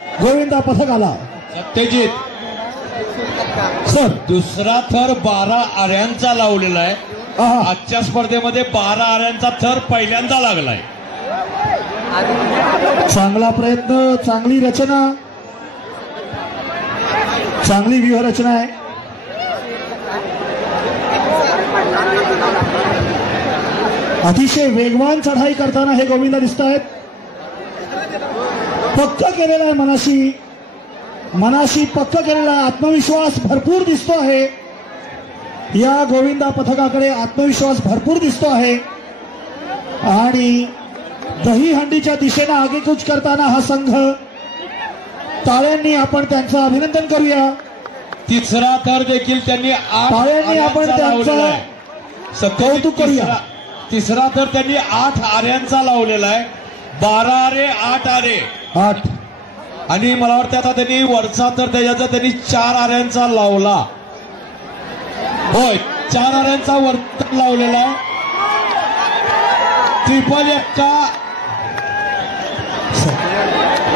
गोविंदा पथकाला सत्यजित सर दुसरा थर 12 आऱ्यांचा लावलेला आहे. आहा. आजच्या स्पर्धेमध्ये 12 आऱ्यांचा थर पहिल्यांदा लागलाय. चांगला प्रयत्न, चांगली रचना, चांगली व्यूहरचना आहे. अतिशय वेगवान चढाई करताना हे गोविंदा दिसत आहेत. पक्क केलेला आहे मनाशी पक्क केलेला आत्मविश्वास भरपूर दिसतो आहे. या गोविंदा पथकाकडे आत्मविश्वास भरपूर दिसतो आहे आणि दहीहंडीच्या दिशेने आगेकूच करताना हा संघ टाळ्यांनी आपण त्यांचं अभिनंदन करूया. तिसरा थर देखील त्यांनी 8 टाळ्यांनी आपण लावलेला आहे. त्यांचं कौतुक करूया. तिसरा थर त्यांनी 8 आऱ्यांचा लावलेला आहे. 12 आरे 8 आरे 8 आणि मला वाटतं आता त्यांनी वरचा तर त्याच्याचा त्यांनी 4 आऱ्यांचा लावला. होय 4 आऱ्यांचा वर लावलेला आहे. ट्रिपल एक्का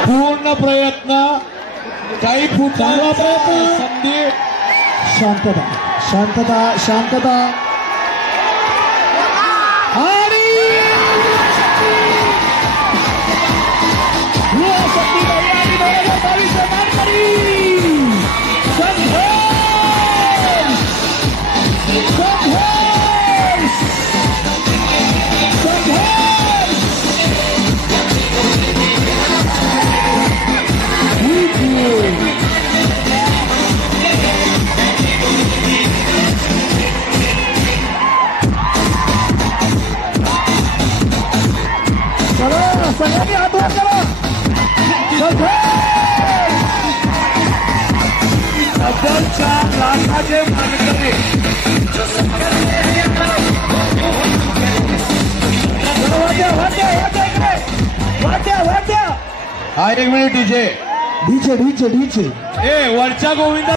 पूर्ण प्रयत्न काही फुटाला प्रयत्न संधी. शांतता शांतता शांतता आणि सगळ्यांनी हात वर करा. सध्याच्या लाखाचे मानकरी वाट्या हा 1 मिनिट डीजे डीचे डीचे डीचे ए वरच्या गोविंदा